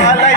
I, like